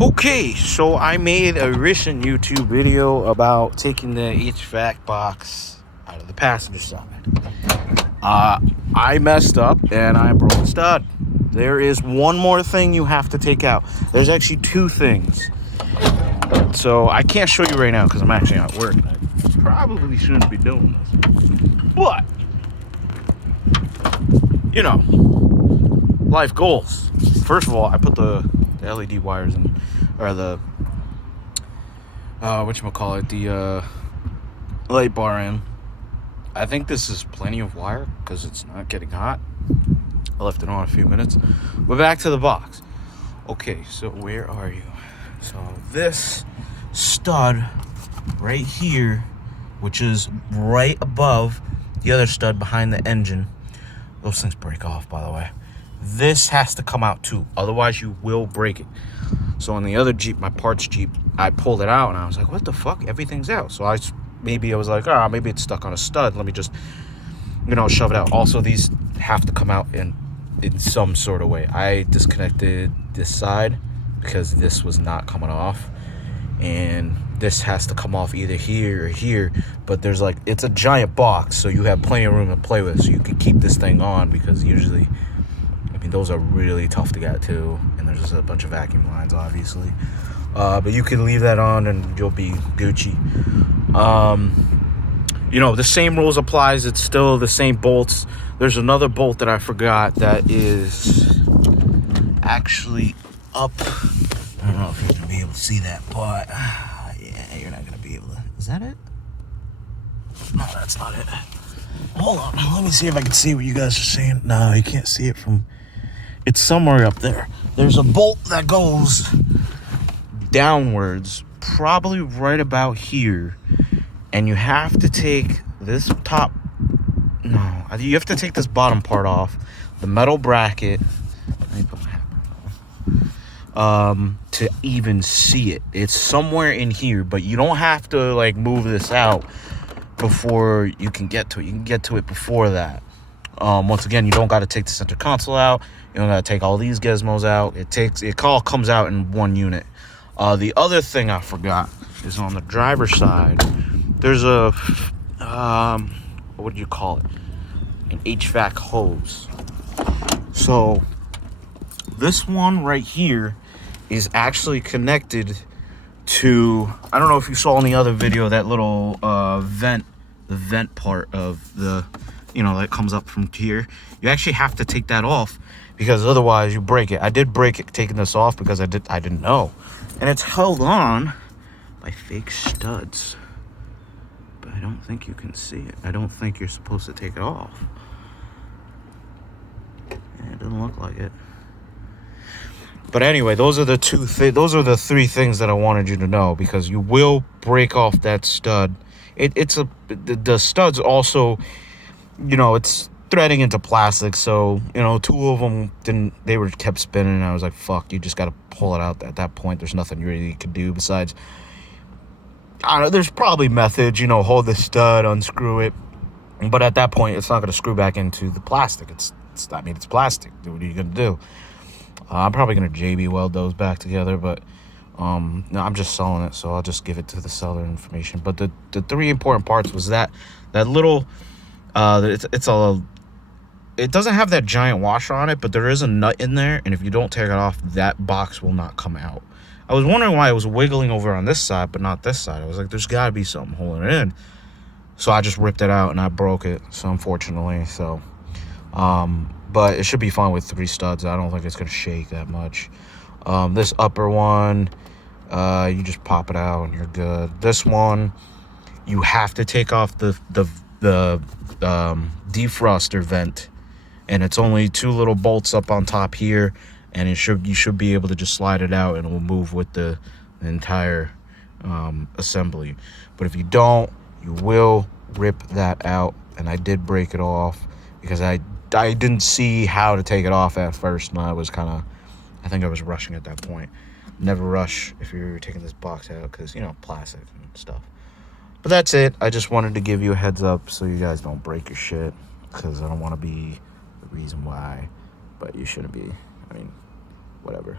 Okay, so I made a recent YouTube video about taking the HVAC box out of the passenger side. I messed up and I broke the stud. There is one more thing you have to take out. There's actually two things. So I can't show you right now because I'm actually at work. I probably shouldn't be doing this. But, you know, life goals. First of all, I put the LED wires in, or the whatchamacallit, the light bar in. I think this is plenty of wire because it's not getting hot. I left it on a few minutes. But back to the box. Okay, so where are you? So this stud right here, which is right above the other stud behind the engine. Those things break off, by the way. This has to come out too, otherwise you will break it. So on the other Jeep, my parts Jeep, I pulled it out and I was like, what the fuck? Everything's out. So I was like, maybe it's stuck on a stud. Let me just, shove it out. Also, these have to come out in some sort of way. I disconnected this side because this was not coming off. And this has to come off either here or here. But it's a giant box, so you have plenty of room to play with. So you can keep this thing on because usually, those are really tough to get to. And there's just a bunch of vacuum lines, obviously. But you can leave that on and you'll be Gucci. The same rules applies. It's still the same bolts. There's another bolt that I forgot that is actually up. I don't know if you're going to be able to see that, but yeah, you're not going to be able to. Is that it? No, that's not it. Hold on. Let me see if I can see what you guys are seeing. No, you can't see it from... It's somewhere up there. There's a bolt that goes downwards, probably right about here. And you have to take this top... No, you have to take this bottom part off. The metal bracket. Let me put my hat on. To even see it. It's somewhere in here, but you don't have to, move this out before you can get to it. You can get to it before that. Once again, you don't got to take the center console out. You don't got to take all these gizmos out. It all comes out in one unit. The other thing I forgot is on the driver's side, there's a, what do you call it? An HVAC hose. So this one right here is actually connected to, I don't know if you saw in the other video, that little vent, the vent part of the, that comes up from here. You actually have to take that off because otherwise you break it. I did break it taking this off because I didn't know. And it's held on by fake studs. But I don't think you can see it. I don't think you're supposed to take it off. Yeah, it doesn't look like it. But anyway, those are the three things that I wanted you to know, because you will break off that stud. The studs also, it's threading into plastic, so two of them kept spinning, and I was like, fuck, you just got to pull it out. At that point, there's nothing you really could do besides, I don't know, there's probably methods, hold the stud, unscrew it, but at that point it's not going to screw back into the plastic. It's plastic. What are you going to do? I'm probably going to JB weld those back together, but no, I'm just selling it, so I'll just give it to the seller information. But the three important parts was that little, it doesn't have that giant washer on it, but there is a nut in there, and if you don't take it off, that box will not come out. I was wondering why it was wiggling over on this side, but not this side. I was like, there's got to be something holding it in. So I just ripped it out, and I broke it, so unfortunately, so... but it should be fine with 3 studs. I don't think it's going to shake that much. This upper one, you just pop it out and you're good. This one, you have to take off the defroster vent, and it's only 2 little bolts up on top here, and you should be able to just slide it out and it will move with the entire assembly. But if you don't, you will rip that out, and I did break it off because I didn't see how to take it off at first, and I think I was rushing at that point. Never rush if you're taking this box out because, plastic and stuff. But that's it. I just wanted to give you a heads up so you guys don't break your shit, because I don't want to be the reason why, but you shouldn't be. Whatever.